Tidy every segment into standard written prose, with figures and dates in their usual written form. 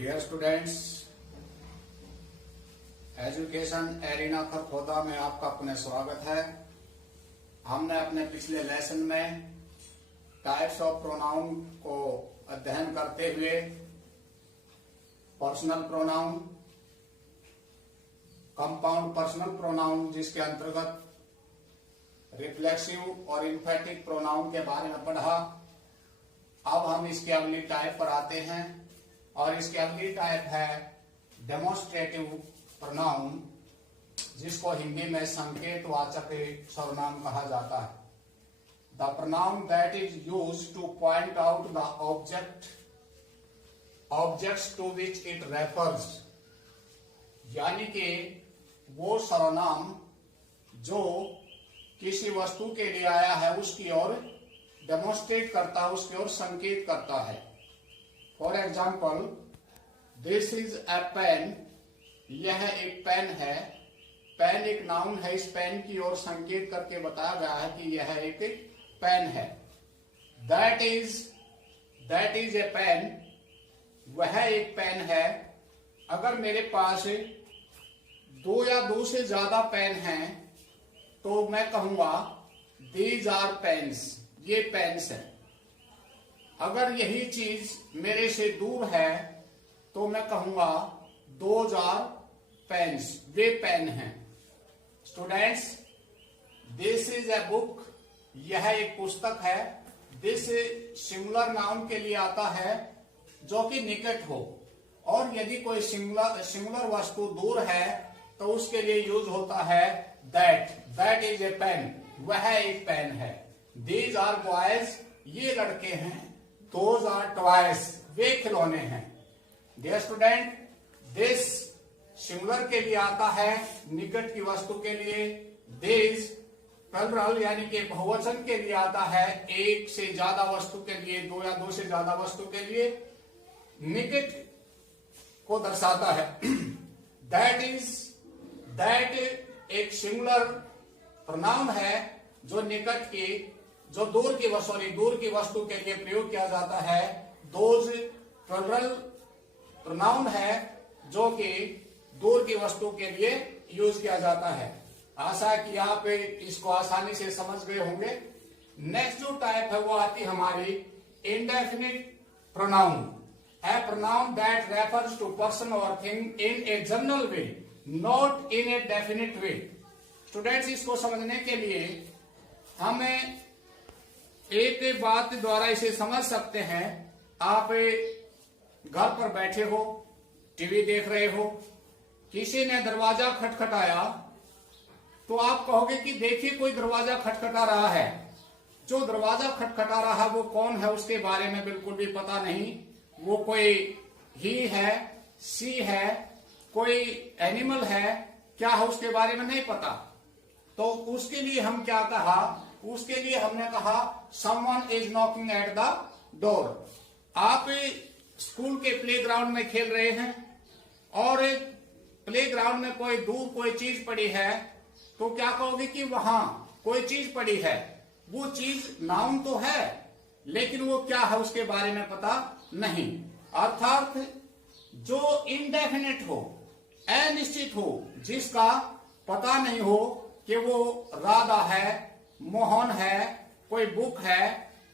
Dear students, education arena Kharkhoda में आपका पुनः स्वागत है। हमने अपने पिछले लेसन में टाइप्स ऑफ प्रोनाउन को अध्ययन करते हुए personal pronoun, compound personal pronoun जिसके अंतर्गत रिफ्लेक्सिव और इन्फेटिक प्रोनाउन के बारे में पढ़ा। अब हम इसकी अगली टाइप पर आते हैं और इसकी अगली टाइप है डेमोन्स्ट्रेटिव प्रोनाउन, जिसको हिंदी में संकेतवाचक सर्वनाम कहा जाता है। The pronoun that is used to point out the objects to which it refers, यानी कि वो सर्वनाम जो किसी वस्तु के लिए आया है उसकी ओर डेमोन्स्ट्रेट करता है, उसकी ओर संकेत करता है। For example, this is a pen, यह एक पेन है। पेन एक नाउन है, इस पेन की ओर संकेत करके बताया गया है कि यह एक पेन है। दैट इज ए पेन, वह एक पेन है। अगर मेरे पास दो या दो से ज्यादा पेन हैं तो मैं कहूंगा दीज आर पेन्स, ये पेन्स है। अगर यही चीज मेरे से दूर है तो मैं कहूंगा दोज आर पेन्स, वे पेन हैं। Students, this is a book, यह एक पुस्तक है। दिस सिंगुलर नाउन के लिए आता है जो कि निकट हो, और यदि कोई सिंगुलर वस्तु दूर है तो उसके लिए यूज होता है दैट इज ए पेन, वह एक पेन है। दीज आर बॉयज, ये लड़के हैं। दोज आर टॉयज, वे खिलौने हैं। डियर स्टूडेंट, दिस सिंगुलर के लिए आता है निकट की वस्तु के लिए। दिस प्लुरल यानी कि बहुवचन के लिए आता है एक से ज्यादा वस्तु के लिए, दो या दो से ज्यादा वस्तु के लिए निकट को दर्शाता है। दैट एक सिंगुलर प्रोनाउन है जो निकट की, जो दूर की वस्तु के लिए प्रयोग किया जाता है। दोज प्लुरल प्रोनाउन है जो कि दूर की वस्तु के लिए यूज किया जाता है। आशा है कि आप इसको आसानी से समझ गए होंगे। नेक्स्ट जो टाइप है वो आती है हमारी indefinite pronoun. A pronoun that refers to person और thing in a general way, not in a definite way. Students, इसको समझने के लिए हमें एक बात द्वारा इसे समझ सकते हैं। आप घर पर बैठे हो, टीवी देख रहे हो, किसी ने दरवाजा खटखटाया तो आप कहोगे कि देखिए कोई दरवाजा खटखटा रहा है। जो दरवाजा खटखटा रहा है वो कौन है उसके बारे में बिल्कुल भी पता नहीं। वो कोई ही है, सी है, कोई एनिमल है, क्या है उसके बारे में नहीं पता। तो उसके लिए हम क्या कहा, उसके लिए हमने कहा someone is knocking at the door. आप स्कूल के प्लेग्राउंड में खेल रहे हैं और प्लेग्राउंड में कोई दूर कोई चीज पड़ी है तो क्या कहोगे कि वहां कोई चीज पड़ी है। वो चीज नाउन तो है लेकिन वो क्या है उसके बारे में पता नहीं। अर्थात जो इनडेफिनेट हो, अनिश्चित हो, जिसका पता नहीं हो कि वो राधा है, मोहन है, कोई बुक है,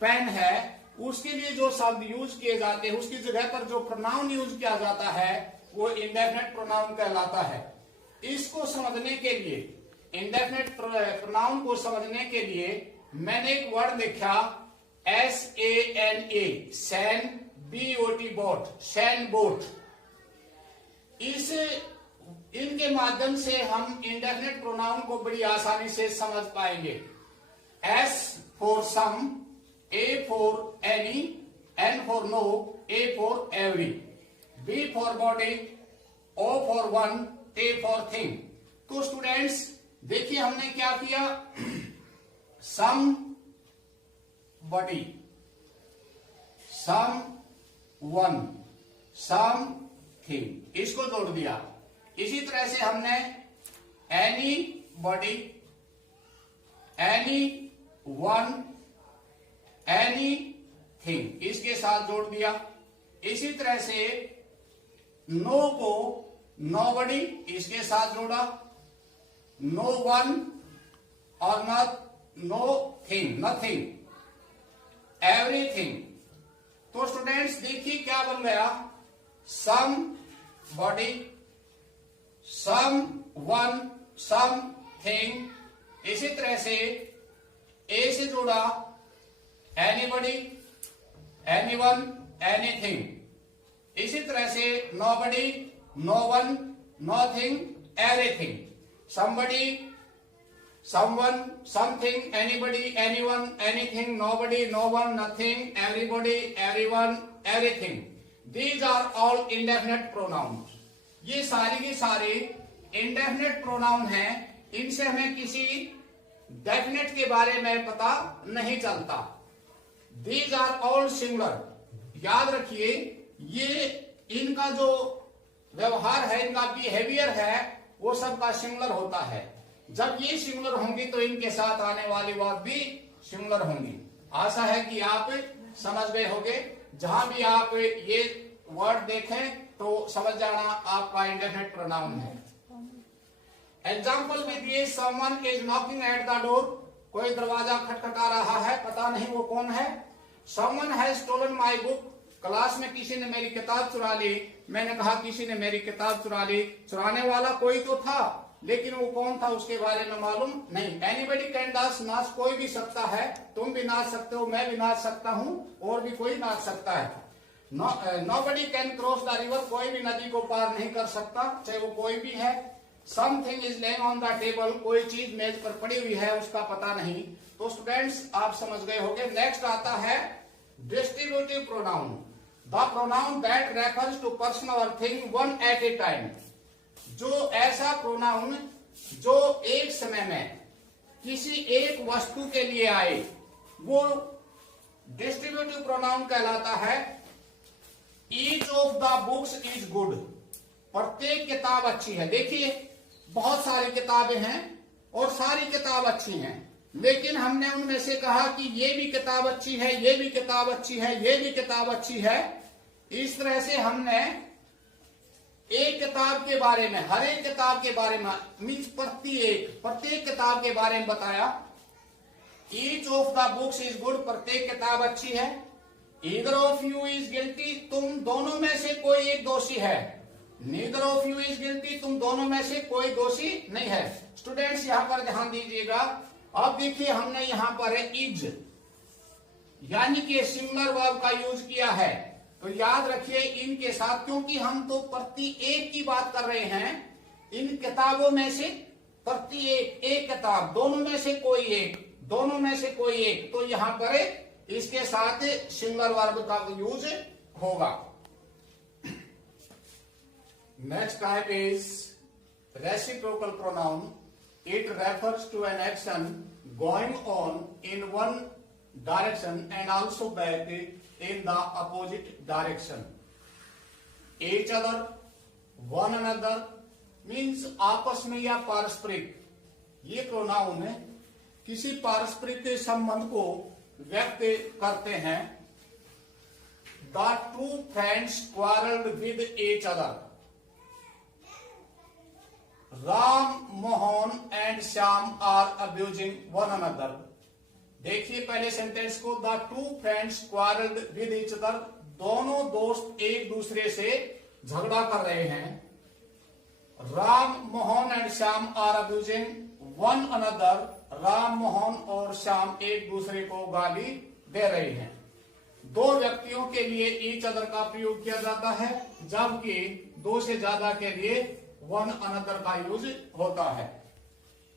पेन है, उसके लिए जो शब्द यूज किए जाते हैं उसकी जगह पर जो प्रोनाउन यूज किया जाता है वो इंडेफिनेट प्रोनाउन कहलाता है। इसको समझने के लिए, इंडेफिनेट प्रोनाउन को समझने के लिए मैंने एक वर्ड लिखा SANA, सैन, BOT, बोट, सैन बोट। इनके माध्यम से हम इंडेफिनेट प्रोनाउन को बड़ी आसानी से समझ पाएंगे। S for some, A for any, N for no, A for every, B for body, O for one, T for thing। तो स्टूडेंट्स देखिए हमने क्या किया, some body, some one, some thing, इसको जोड़ दिया। इसी तरह से हमने any body, any one, any thing इसके साथ जोड़ दिया। इसी तरह से नो को नोबडी इसके साथ जोड़ा, नो वन और नो थिंग, नथिंग, एवरीथिंग। तो स्टूडेंट्स देखिए क्या बन गया, सम बॉडी, सम वन, सम थिंग। इसी तरह से ए से जुड़ा एनीबडी, एनीवन, एनीथिंग। इसी तरह से nobody, no one, nothing, everything. Somebody, someone, something, anybody, anyone, anything, nobody, no one, nothing, everybody, everyone, everything. These are all indefinite pronouns. ये सारी की सारी indefinite pronoun हैं, इनसे हमें किसी definite के बारे में पता नहीं चलता। These are all singular. याद रखिए ये इनका जो व्यवहार है, इनका बिहेवियर है, वो सबका सिंगुलर होता है। जब ये सिंगुलर होंगी तो इनके साथ आने वाली बात भी सिंगुलर होंगी। आशा है कि आप समझ गए होंगे। जहां भी आप ये वर्ड देखें तो समझ जाना आपका इंडेफिनिट प्रोनाउन है। एग्जाम्पल में दिए, someone is knocking at the door, कोई दरवाजा खटखटा रहा है, पता नहीं वो कौन है। Someone has stolen my book, class में किसी ने मेरी किताब चुरा ली। मैंने कहा किसी ने मेरी किताब चुरा ली, चुराने वाला कोई तो था, लेकिन वो कौन था उसके बारे में मालूम नहीं। एनीबडी कैन डांस, नाच कोई भी सकता है, तुम भी नाच सकते हो, मैं भी नाच सकता हूँ, और भी कोई नाच सकता है। Nobody can cross the river, कोई भी नदी को पार नहीं कर सकता, चाहे वो कोई भी है। Something is laying on the table, कोई चीज मेज पर पड़ी हुई है, उसका पता नहीं। तो स्टूडेंट्स आप समझ गए होंगे। नेक्स्ट आता है distributive pronoun, the pronoun that refers to person और thing one at a time. जो ऐसा प्रोनाउन जो एक समय में किसी एक वस्तु के लिए आए, वो डिस्ट्रीब्यूटिव प्रोनाउन कहलाता है। Each of the books is good, प्रत्येक किताब अच्छी है। देखिए बहुत सारी किताबें हैं और सारी किताब अच्छी हैं, लेकिन हमने उनमें से कहा कि ये भी किताब अच्छी है, ये भी किताब अच्छी है, ये भी किताब अच्छी है। इस तरह से हमने एक किताब के बारे में, हर एक किताब के बारे में, मीन्स प्रत्येक किताब के बारे में बताया। Each of the books is good, प्रत्येक किताब अच्छी है। Either of you is guilty, तुम दोनों में से कोई एक दोषी है। Neither of you is guilty, तुम दोनों में से कोई दोषी नहीं है। स्टूडेंट्स यहां पर ध्यान दीजिएगा। अब देखिए हमने यहां पर इज यानी कि सिंगुलर वर्ब का यूज किया है, तो याद रखिए इनके साथ, क्योंकि हम तो प्रति एक की बात कर रहे हैं, इन किताबों में से प्रति एक किताब, दोनों में से कोई एक, दोनों में से कोई एक, तो यहां पर इसके साथ सिंगुलर वर्ब का यूज होगा। Next type is reciprocal pronoun, it refers to an action going on in one direction and also back in the opposite direction. Each other, one another means आपस में या पारस्परिक। ये प्रोनाउन है किसी पारस्परिक संबंध को व्यक्त करते हैं। The two friends quarreled with each other. Ram, Mohan and Shyam are abusing one another. देखिए पहले सेंटेंस को, the two friends quarrelled with each other, दोनों दोस्त एक दूसरे से झगड़ा कर रहे हैं। Ram, Mohan and Shyam are abusing one another, Ram, Mohan और श्याम एक दूसरे को गाली दे रहे हैं। दो व्यक्तियों के लिए ईच अदर का प्रयोग किया जाता है, जबकि दो से ज्यादा के लिए वन अनदर का यूज होता है।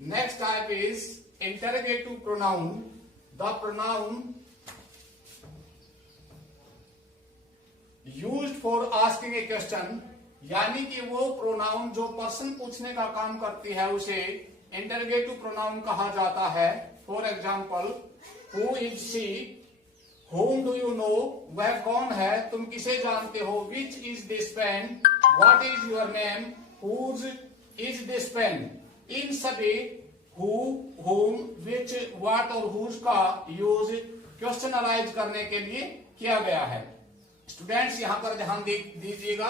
Next type is interrogative pronoun, the pronoun used for asking a question, यानी कि वो प्रोनाउन जो पर्सन पूछने का काम करती है उसे इंटरोगेटिव प्रोनाउन कहा जाता है। For example, who is she, whom do you know, वह कौन है, तुम किसे जानते हो। which is this pen, what is your name, whose is this pen। इन सभी who, whom, which, what और whose का यूज क्वेश्चनराइज करने के लिए किया गया है। स्टूडेंट्स यहां पर ध्यान दीजिएगा।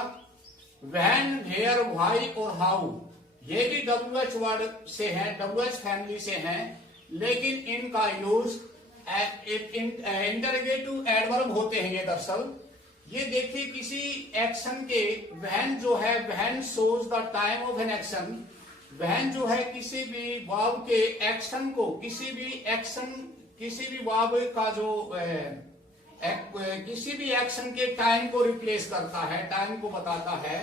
व्हेन, वेयर, व्हाई और हाउ, ये भी WH वर्ड से है, WH फैमिली से हैं, लेकिन इनका यूज इंटरोगेटिव एडवर्ब होते हैं ये दरअसल। ये देखिए किसी एक्शन के व्हेन जो है, when shows the time of an action, when जो है किसी भी वर्ब के एक्शन को, किसी भी एक्शन, किसी भी वर्ब का जो किसी भी एक्शन के टाइम को रिप्लेस करता है, टाइम को बताता है।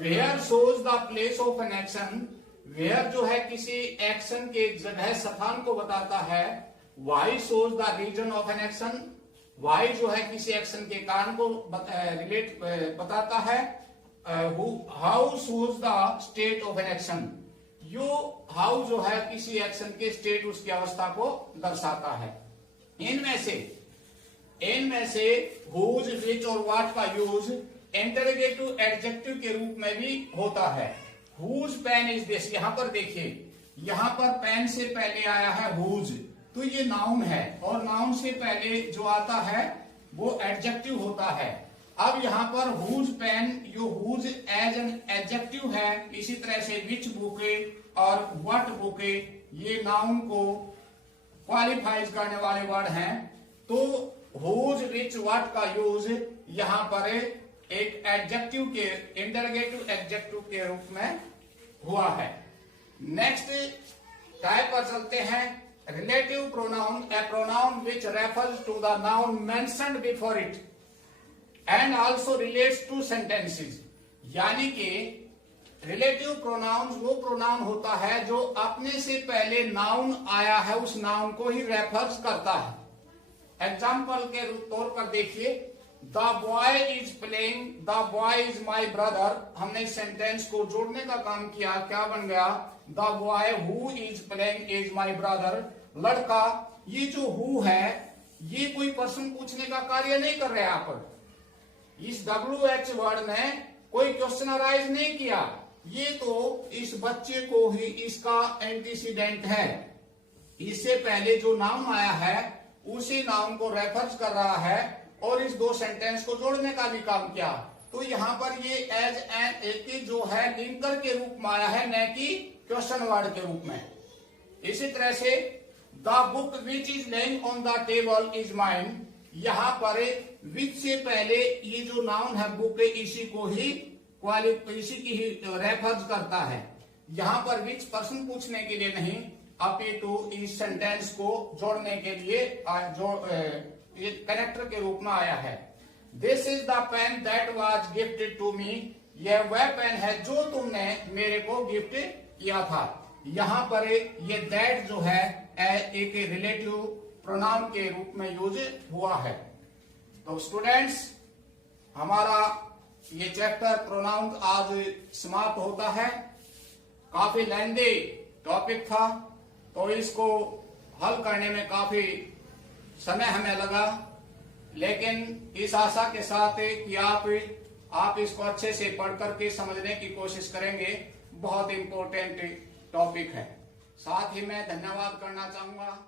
Where shows the place of an action, where जो है किसी एक्शन के जगह, स्थान को बताता है। Why shows the reason of an action, why जो है किसी एक्शन के कारण को बताता है। How shows the state of an action, यो हाउ जो है किसी एक्शन के स्टेट, उसकी अवस्था को दर्शाता है। इनमें से हुज, विच और व्हाट का यूज इंटरोगेटिव एडजेक्टिव के रूप में भी होता है। हुज पेन इज दिस, यहां पर देखिए, यहां पर पेन से पहले आया है हुज, तो ये नाउन है, और नाउन से पहले जो आता है वो एडजेक्टिव होता है। अब यहाँ पर हुज पेन, यो हुज एज एन एडजेक्टिव है। इसी तरह से विच बुके और व्हाट बुके, ये नाउन को क्वालिफाइज करने वाले वर्ड हैं। तो हुज, विच, व्हाट का यूज यहाँ पर एक एडजेक्टिव के, इंटरोगेटिव एडजेक्टिव के रूप में हुआ है। नेक्स्ट टाइप पर चलते हैं, relative pronoun, a pronoun which refers to the noun mentioned before it and also relates to sentences. यानी कि रिलेटिव प्रोनाउन वो प्रोनाउन होता है जो अपने से पहले नाउन आया है उस नाउन को ही रेफर्स करता है। एग्जाम्पल के तौर पर देखिए, the boy is playing, the boy is my brother, हमने इस सेंटेंस को जोड़ने का काम किया, क्या बन गया, the boy who is playing is my brother, लड़का। ये जो हु है ये कोई पर्सन पूछने का कार्य नहीं कर रहे हैं। यहाँ पर इस WH वर्ड ने कोई क्वेश्चन अराइज नहीं किया, ये तो इस बच्चे को ही इसका एंटीसीडेंट है। इससे पहले जो नाउन आया है उसी नाउन को रेफर्स कर रहा है और इस दो सेंटेंस को जोड़ने का भी काम किया। तो यहाँ पर ये एज एन एक जो है लिंकर के रूप में आया है, न कि क्वेश्चन वर्ड के रूप में। इसी तरह से the book which is laying on the table is mine, यहाँ पर विच से पहले ये जो नाउन है बुक, इसी को ही इसी की ही रेफर्स करता है। यहाँ पर विच पर्सन पूछने के लिए नहीं, अपितु इस सेंटेंस को जोड़ने के लिए जो कनेक्टर के रूप में आया है। This is the pen that was gifted to me, यह वह पेन है जो तुमने मेरे को गिफ्ट किया था। यहाँ पर ये दैट जो है एक रिलेटिव प्रोनाउन के रूप में यूज हुआ है। तो स्टूडेंट्स, हमारा ये चैप्टर प्रोनाउन आज समाप्त होता है। काफी लेंदी टॉपिक था, तो इसको हल करने में काफी समय हमें लगा, लेकिन इस आशा के साथ कि आप इसको अच्छे से पढ़ करके समझने की कोशिश करेंगे। बहुत इंपॉर्टेंट टॉपिक है। साथ ही मैं धन्यवाद करना चाहूंगा